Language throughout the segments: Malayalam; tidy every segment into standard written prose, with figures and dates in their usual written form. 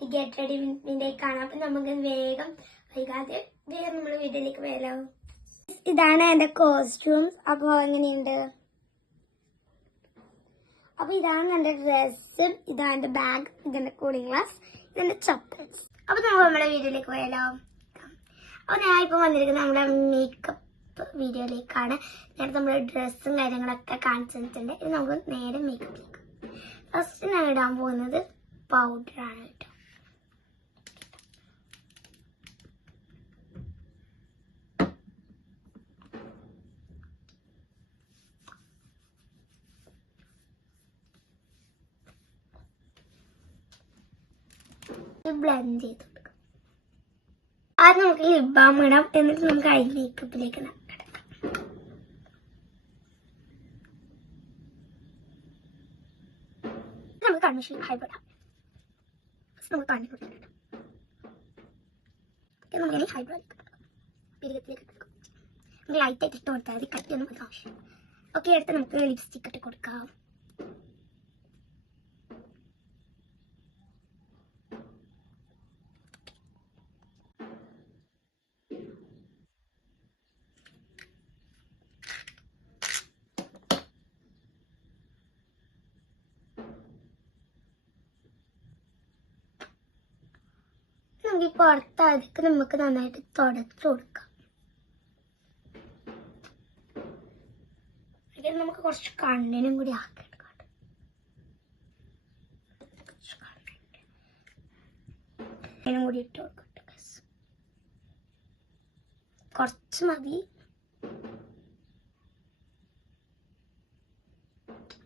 Get ready വിത്തിലേക്കാണ്. അപ്പൊ നമുക്ക് വേഗം വൈകാതെ വേഗം നമ്മൾ വീട്ടിലേക്ക് വരാം. ഇതാണ് എന്റെ കോസ്റ്റ്യൂംസ്. അപ്പൊ എങ്ങനെയുണ്ട്? അപ്പൊ ഇതാണ് എന്റെ ഡ്രസ്സ്, ഇതാണ് എന്റെ ബാഗ്, ഇതെന്റെ കൂളിംഗ് ഗ്ലാസ്, ഇതെന്റെ ചപ്പൽസ്. അപ്പൊ നമുക്ക് നമ്മുടെ വീഡിയോയിലേക്ക് പോയാലോ. അപ്പൊ ഞാൻ ഇപ്പൊ വന്നിരിക്കുന്നത് നമ്മുടെ മേക്കപ്പ് വീഡിയോയിലേക്കാണ്. നേരത്തെ നമ്മുടെ ഡ്രസ്സും കാര്യങ്ങളൊക്കെ കാണിച്ചു തന്നിട്ടുണ്ട്. ഇത് നമുക്ക് നേരെ മേക്കപ്പിലേക്ക്. ഫസ്റ്റ് ഞാൻ ഇടാൻ പോകുന്നത് പൗഡറാണ് കേട്ടോ. ബ്ലെൻഡ് ചെയ്ത് കൊടുക്കാം. ആദ്യം നമുക്ക് ലിപ് ബാം ഇടാം, എന്നിട്ട് നമുക്ക് ഐ മേക്കപ്പിലേക്ക് കിടക്കാം. നമുക്ക് കൺമിഷൻ ഹൈബ്രോ ഇടാം. നമുക്ക് കണ്ണിൽ നമുക്ക് ഹൈബ്രോ പിരികത്തിലേക്ക് കൊടുക്കാം. നമുക്ക് ലൈറ്റായിട്ട് ഇട്ട് കൊടുത്താൽ മതി, കട്ടിയൊന്നും അത് ആവശ്യം. ഓക്കെ, അടുത്ത് നമുക്ക് ലിപ്സ്റ്റിക് ഇട്ട് കൊടുക്കാം. നമുക്ക് ഈ പുറത്താതിക്ക് നമുക്ക് നന്നായിട്ട് തുടച്ചു കൊടുക്കാം. നമുക്ക് കുറച്ച് കണ്ണിനും കൂടി ആക്കിയെടുക്കാം. കണ്ണിനും കൂടി ഇട്ട് കൊടുക്കട്ടെ. കുറച്ച് മതി.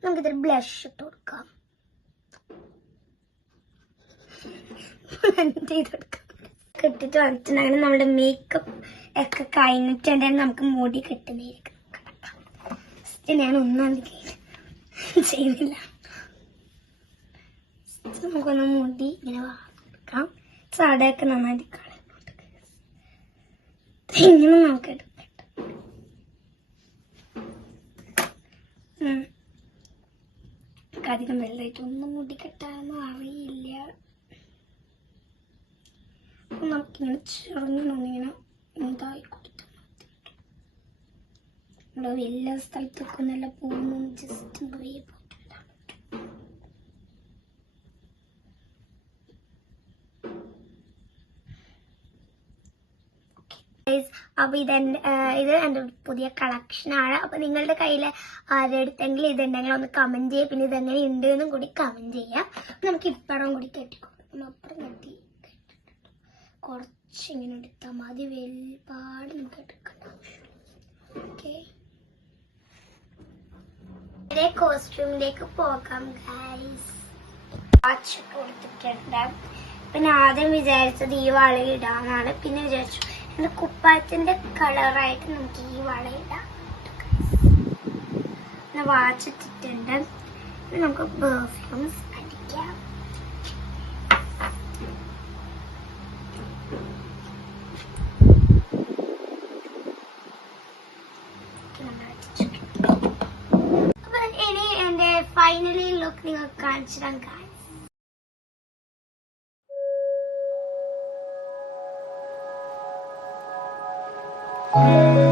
നമുക്കിതൊരു ബ്ലഷ് ഇട്ട് കൊടുക്കാം. കിട്ടിട്ട് വന്നിട്ടുണ്ടെങ്കിൽ നമ്മുടെ മേക്കപ്പ് ഒക്കെ കഴിഞ്ഞിട്ടുണ്ടെങ്കിൽ നമുക്ക് മുടി കിട്ടുന്നതായിരിക്കും. ഞാൻ ഒന്നും ചെയ്യുന്നില്ല. നമുക്കൊന്ന് മുടി ഇങ്ങനെ വാർക്കാം. സാടയൊക്കെ നന്നായിട്ട് കളയുന്നുണ്ട്. ഇങ്ങനെ നമുക്ക് എടുക്കട്ടെ. അധികം വെള്ളമായിട്ടൊന്നും മുടി കെട്ടാനൊന്നും അറിയില്ല. നമുക്കിങ്ങനെ ചെറുങ്ങനൊന്നിങ്ങനെ ഇതായി കൊടുത്താൽ മതി. നമ്മുടെ എല്ലാ സ്ഥലത്തൊക്കെ നല്ല പോകുന്നു. ജസ്റ്റ് പോയി പോയിട്ടിടാൻ പറ്റും. അപ്പൊ ഇത് എന്റെ പുതിയ കളക്ഷനാണ്. അപ്പൊ നിങ്ങളുടെ കയ്യിൽ ആരെടുത്തെങ്കിലും ഇതുണ്ടെങ്കിൽ ഒന്ന് കമന്റ് ചെയ്യുക. പിന്നെ ഇതെങ്ങനെ ഉണ്ട് എന്നും കൂടി കമന്റ് ചെയ്യാം. നമുക്ക് ഇപ്പഴം കൂടി കെട്ടിക്കൊടുക്കും. അപ്പുറം കെട്ടി കുറച്ചിങ്ങനെ എടുത്താൽ മതി. ഒരുപാട് നമുക്ക് എടുക്കേണ്ട ആവശ്യമില്ല. ഓക്കെ, കോസ്റ്റ്യൂമിലേക്ക് പോകാം ഗൈസ്. വാച്ച് കൊടുത്തിട്ടുണ്ട്. പിന്നെ ആദ്യം വിചാരിച്ചത് ഈ വള ഇടാനാണ്. പിന്നെ വിചാരിച്ചു എന്റെ കുപ്പായത്തിന്റെ കളറായിട്ട് നമുക്ക് ഈ വള ഇടാം. പിന്നെ വാച്ച് ഇട്ടിട്ടുണ്ട്. പിന്നെ നമുക്ക് പെർഫ്യൂംസ് അടിക്കാം. അപ്പൊ ഇനി എന്റെ ഫൈനലി ലുക്ക് നിങ്ങൾക്ക് കാണിച്ചു തരാം. Thank you.